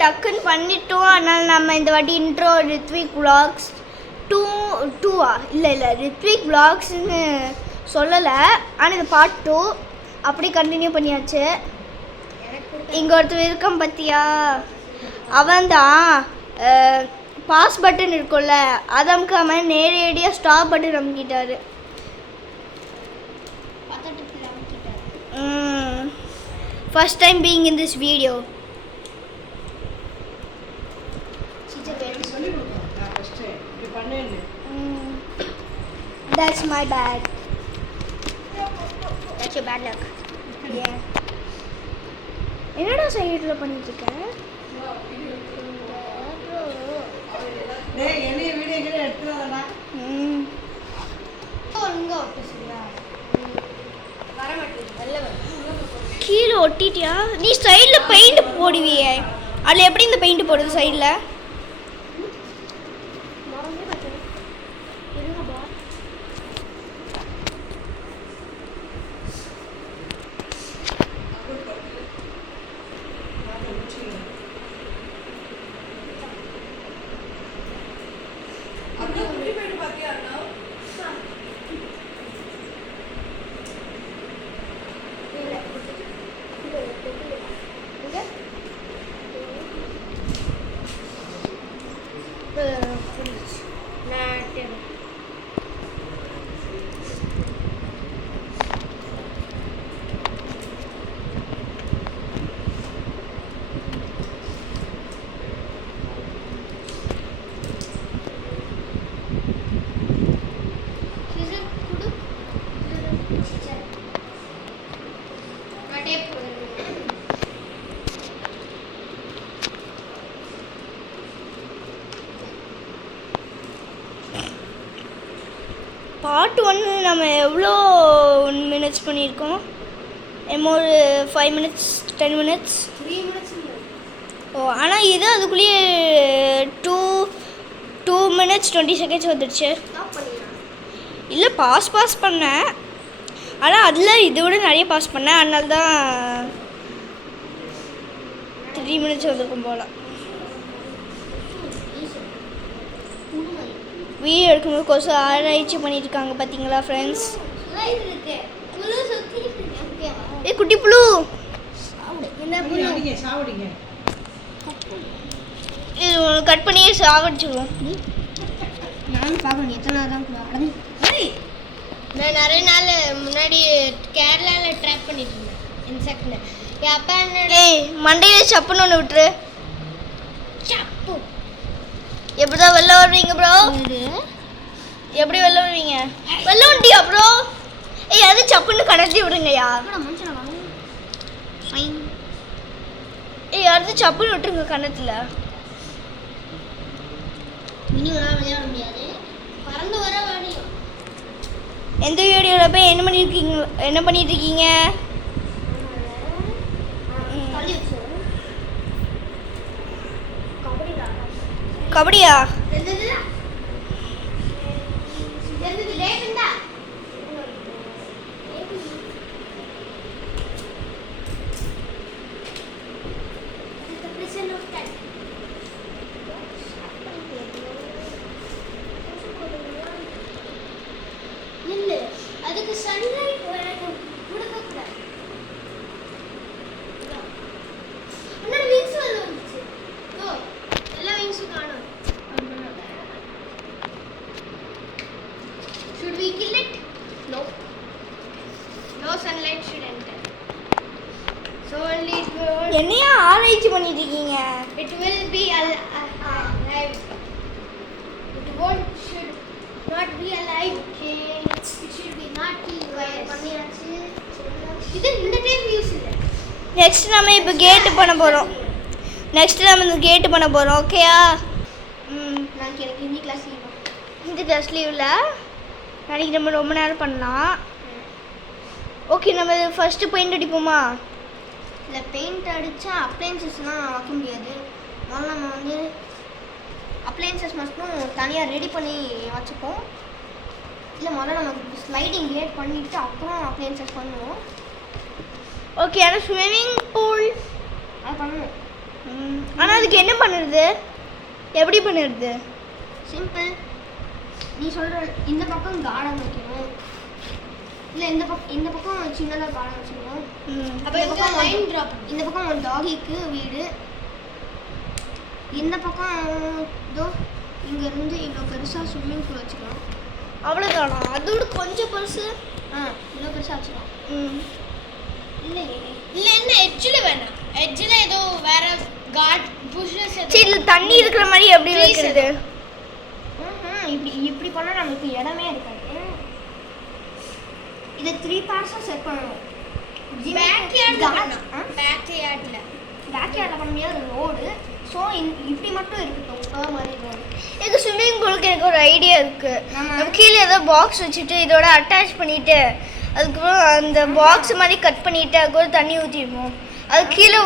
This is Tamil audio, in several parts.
டக்குன்னு பண்ணிட்டோம். அதனால் நம்ம இந்த வாட்டி இன்ட்ரோ ரித்விக் vlogs 2 இல்லை ரித்விக் vlogsன்னு சொல்லலை. ஆனால் இது பார்ட் 2 அப்படி கண்டினியூ பண்ணியாச்சு. இங்கே ஒருத்தர் இருக்கான் பார்த்தியா, அவன் தான் பாஸ் பட்டன் இருக்கும்ல அதை அமுக்காம நேரடியாக ஸ்டாப் பட்டன் அமுக்கிட்டாரு. First time being in this video. That's my bad. That's your bad luck. Yeah. என்னடா சைடுல பண்ணிட்டு இருக்க? டேய் என்ன வீடியோ எங்க எடுத்துறடா? ஒழுங்கா ஒட்டிச்சியா? வர மாட்டேங்குது. நல்ல கீழே ஒட்டிட்டியா? நீ சைடில் பெயிண்ட் போடுவியே, அதில் எப்படி இந்த பெயிண்ட் போடுறது சைடில்? பார்ட் 1 நம்ம எவ்வளோ மினிட்ஸ் பண்ணியிருக்கோம்? ஒரு 5 minutes 10 minutes 3 minutes. ஓ, ஆனால் இது அதுக்குள்ளேயே 2 minutes 20 seconds வந்துடுச்சு. இல்லை பாஸ் பண்ணேன், ஆனால் அதில் இதை விட நிறைய பாஸ் பண்ணேன். அதனால தான் 3 minutes வந்திருக்கும் போல். வீடியோ எடுக்கும்போது கொஞ்சம் ஆராய்ச்சி பண்ணிட்டு இருக்காங்க பார்த்தீங்களா ஃப்ரெண்ட்ஸ்? ஏ குட்டி புழு, இது கட் பண்ணி சாவடிச்சிடுவோம். நான் நிறைய நாள் முன்னாடி கேரளாவில் ட்ராப் பண்ணிட்டு இருந்தேன் இன்செக்ட்னு. என் அப்பா ஏய் மண்டையில் சப்புன்னு ஒன்று விட்டுரு. சப்பு எப்படிதான் வெளில வருவீங்க ப்ரோ? எப்படி வெளில வருவீங்க? வெளில வந்துட்டியா ப்ரோ? ஏய் அது சப்புன்னு கடத்தி விடுங்கய்யா. ஏய் அது சப்புன்னு விட்டுருங்க கணத்தில். விளையாட முடியாது, பறந்து வர முடியும். எந்த வீடியோவில் போய் என்ன பண்ணிட்டு இருக்கீங்க? கபடியா? அதுக்கு சன்லைட் கொடுக்கக்கூடாது. அண்ணா விங்ஸ் வந்துச்சு. ஓ எல்லா விங்ஸும் காணோம். Should we kill it? No. No sunlight should enter. So only it will. என்னையா ஆராய்ச்சி பண்ணிட்டு இருக்கீங்க? It will be alive. It won't should not be alive. Okay. It should be not be alive. பண்ணியாச்சு. இது இந்த டைம் யூஸ் இல்ல. நெக்ஸ்ட் நம்ம இப்போ கேட் பண்ண போறோம். ஓகேயா? நாளைக்கு எனக்கு Hindi class leave. Hindi class லீவ்ல நாளைக்கு நம்ம ரொம்ப நேரம் பண்ணலாம். ஓகே, நம்ம ஃபஸ்ட்டு பெயிண்ட் அடிப்போமா? இல்லை பெயிண்ட் அடித்தா அப்ளையன்சஸ்லாம் வைக்க முடியாது. முதல்ல நம்ம வந்து அப்ளையன்சஸ் மட்டும் தனியாக ரெடி பண்ணி வச்சுப்போம். இல்லை முதல்ல நம்ம ஸ்லைடிங் கிரியேட் பண்ணிவிட்டு அப்புறம் அப்ளையன்சஸ் பண்ணுவோம். ஓகே, ஆனால் ஸ்விம்மிங் பூல் அது பண்ணுவோம். ஆனால் அது என்ன பண்ணுறது? எப்படி பண்ணுறது? சிம்பிள். நீ சொல்கிற இந்த பக்கம் கார்டன் வைக்கணும், இல்லை இந்த பக்கம் சின்னதாக கார்டன் வச்சுக்கணும். அப்போ இந்த பக்கம் லைன் ட்ராப். இந்த பக்கம் ஒரு டாகிக்கு வீடு, இந்த பக்கம் இதோ இங்கேருந்து இவ்வளோ பெருசாக ஸ்விம்மிங் பூல் வச்சுக்கலாம். அவ்வளோதானா? அதோட கொஞ்சம் பெருசு. இவ்வளோ பெருசாக வச்சுக்கலாம். இல்லை என்ன எட்ஜில் வேணாம், எட்ஜில் ஏதோ வேற புஷஸ். சரி, இதில் தண்ணி இருக்கிற மாதிரி எப்படி வைக்கிறது? இப்படி பண்ணால் நமக்கு இடமே இருக்காது. இதை 3 பார்ட்ஸாக செட் பண்ணணும். பேக்யார்டில் பண்ண முடியாது, ரோடு. ஸோ இப்படி மட்டும் இருக்கட்டும் மாதிரி ரோடு. எனக்கு ஸ்விம்மிங் பூலுக்கு எனக்கு ஒரு ஐடியா இருக்குது. நம்ம கீழே ஏதோ பாக்ஸ் வச்சுட்டு இதோட அட்டாச் பண்ணிவிட்டு அதுக்கப்புறம் அந்த பாக்ஸ் மாதிரி கட் பண்ணிவிட்டு அதுக்கப்புறம் தண்ணி ஊற்றிடுவோம். அது கீழே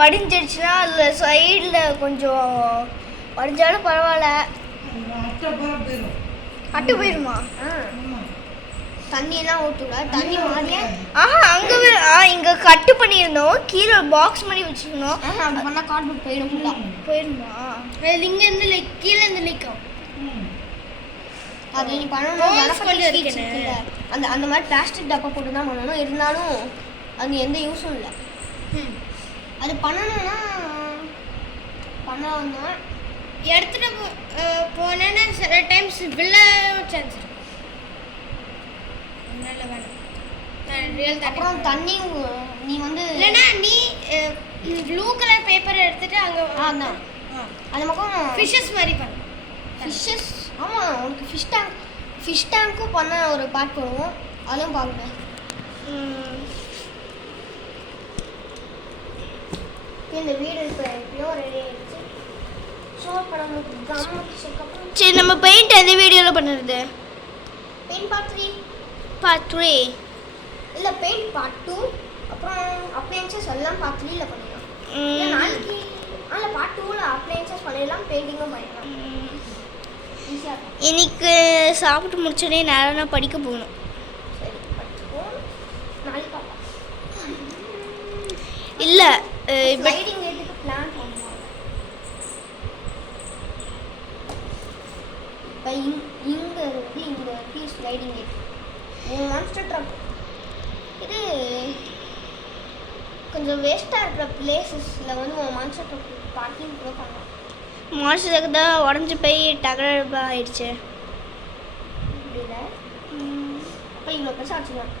வடிஞ்சிடுச்சுன்னா அதில் சைடில் கொஞ்சம் வடிஞ்சாலும் பரவாயில்ல. அட்டு போயிடுமா? தண்ணியெல்லாம் ஊற்றக்கூடாது, தண்ணி மாதிரியே. அங்கே இங்கே கட்டு பண்ணியிருந்தோம், கீழே பாக்ஸ் மாதிரி வச்சுக்கணும். அப்படி பண்ணால் கார்ட்போர்ட் போயிடும். போயிடுமா? இங்கேருந்து கீழே இருந்து நிற்கும். அது நீ பண்ணணும். அந்த மாதிரி பிளாஸ்டிக் டப்பா போட்டு தான் பண்ணணும். இருந்தாலும் அது எந்த யூஸும் இல்லை. அது பண்ணணும்னா பண்ணாங்கன்னா எடுத்துட்டு போனேன்னா சில டைம்ஸ் வில்ல சான்ஸ் இருக்கு. அப்புறம் தண்ணி நீ வந்து இல்லைன்னா நீ ப்ளூ கலர் பேப்பர் எடுத்துட்டு அங்கே அதான் அது பக்கம் ஃபிஷ்ஷஸ் மாதிரி பண்ணு. ஃபிஷ்ஷஸ். ஆமாம், உனக்கு ஃபிஷ் டேங்க்கும் பண்ண ஒரு பார்ட் போடுவோம், அதுவும் பார்க்குறேன். இந்த வீடு இப்போ எப்படியோ ரெடி ஆகிடுச்சு. ஷோ படம் கம்முக்கு. சரி, நம்ம பெயிண்ட் எந்த வீடியோவில் பண்ணுறது? Paint part 3. பார்ட் 3 இல்லை, பெயிண்ட் பார்ட் 2. அப்புறம் அப்ளையன்சஸ் எல்லாம் பார்ட் 3ல பண்ணிடலாம். நாளைக்கு பார்ட் 2ல அப்ளையன்சஸ் பண்ணிடலாம், பெயிண்டிங்கும் பண்ணிடலாம். ஈஸியாக இருக்கும். இன்னைக்கு சாப்பிட்டு முடிச்சோடனே நேரம் படிக்க போகணும். சரி, படிச்சுப்போம். நாளைக்கு பார்ப்போம். இல்லை, ஸ்லைடிங் கேட்டுக்கு பிளான் பண்ணுவோம். இப்போ இங்கே ஸ்லைடிங் கேட் மான்ஸ்டர் ட்ரக். இது கொஞ்சம் வேஸ்ட்டாக இருக்கிற பிளேசஸில் வந்து மான்ஸ்டர் ட்ரக் பார்க்கிங் கூட பண்ணலாம். மான்ஸ்டருக்கு தான் உடஞ்சி போய் டகரா ஆயிடுச்சு. இப்படில அப்போ இவ்வளோ பெருசாக வச்சுக்கலாம்.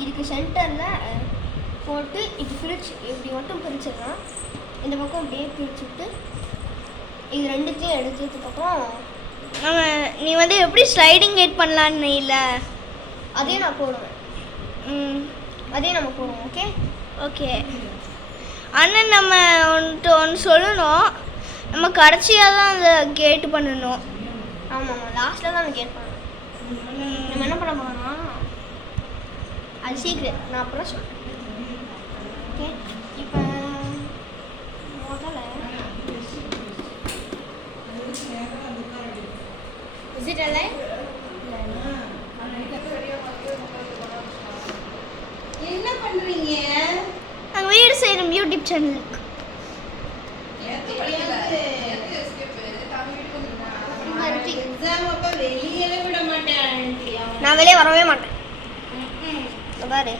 இதுக்கு சென்டரில் போட்டு இப்படி மட்டும் பிரிச்சிடலாம். இந்த பக்கம் அப்படியே பிரிச்சுட்டு இது ரெண்டுத்தையும் எடுத்ததுக்கப்புறம் நீ வந்து எப்படி ஸ்லைடிங் கேட் பண்ணலான்னு இல்லை, அதையும் நான் போடுவேன். அதையும் நம்ம போடுவோம். Okay okay. ஆனால் நம்ம ஒன்று சொல்லணும், நம்ம கடைசியாக தான் அந்த கேட்டு பண்ணணும். ஆமாம், லாஸ்ட்டில் தான் அந்த கேட் பண்ணணும். நம்ம என்ன பண்ண போகிறோம்னா அது சீக்கிரம் நான் அப்புறம் சொல்கிறேன். ஓகே, இப்போ முதல்ல என்ன பண்றீங்க? நாங்கள் வீடு செய்கிறோம் யூடியூப் சேனலுக்கு. நான் வெளியே வரவே மாட்டேன். பாரு,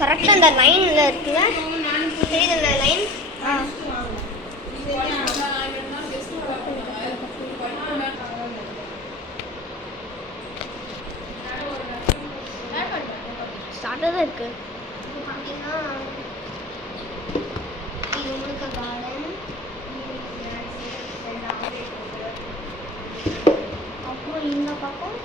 கரெக்டாக அந்த லைனில் இருக்குல்ல, தெரியுது இந்த லைன். ஸ்டார்டாக தான் இருக்குது. இப்போ பார்த்தீங்கன்னா இது உங்களுக்கு கார்டன். அப்புறம் இந்த பக்கம்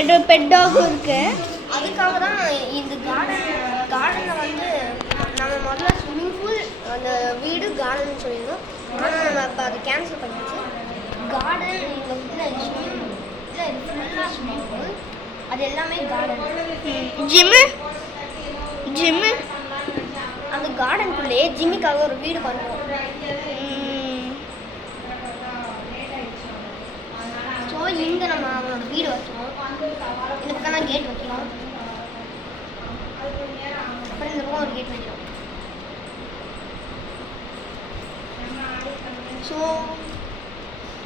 என்னோட பெட் டாகும் இருக்கு. அதுக்காக தான் இந்த கார்டனில் வந்து நம்ம முதல்ல ஸ்விம்மிங் பூல் அந்த வீடு கார்டன் சொல்லியிருந்தோம். ஆனால் நம்ம இப்போ அதை கேன்சல் பண்ணியாச்சு. கார்டன் இங்கே இல்லை ஃபுல்லாக ஸ்விம்மிங் பூல், அது எல்லாமே கார்டன். ஜிம்மு அந்த கார்டனுக்குள்ளேயே ஜிம்மிக்காக ஒரு வீடு பண்ணுவோம். ஸோ அதுக்கப்புறம் இங்கே நம்ம அவனோட வீடு வைக்கிறோம். இந்த பக்கம் தான் கேட் வைக்கிறோம். அப்புறம் இந்த பக்கம் ஒரு கேட் வைக்கிறோம். ஸோ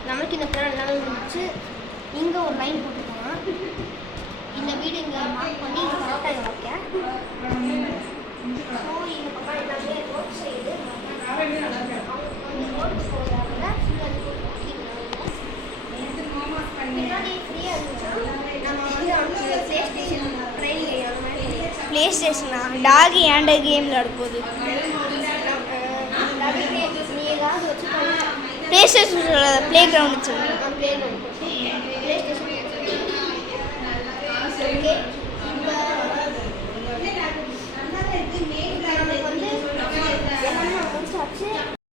நம்மளுக்கு இந்த பிளான் எல்லாமே முடிச்சு இங்கே ஒரு லைன் போட்டுருக்கோம். இந்த வீடு இங்கே மார்க் பண்ணி இங்கே கரெக்டாக இங்கே வைக்க. ஸோ இந்த பக்கம் எல்லாமே ரோட் சைடு ரோடுக்கு போகிறதால பின்னாடி ஃப்ரீயாக இருந்துச்சுன்னா நம்ம வந்து அந்த ப்ளே ஸ்டேஷன் ட்ரெயின் அந்த மாதிரி ப்ளே ஸ்டேஷனா டாகி ஏண்ட கேம் விளையாடும்போது நீ ஏதாவது வச்சு ப்ளே ஸ்டேஷன் ப்ளே கிரவுண்ட் சொல்லு. Play station okay. இப்போ நமக்கு வந்து எல்லாமே முடிச்சாச்சு.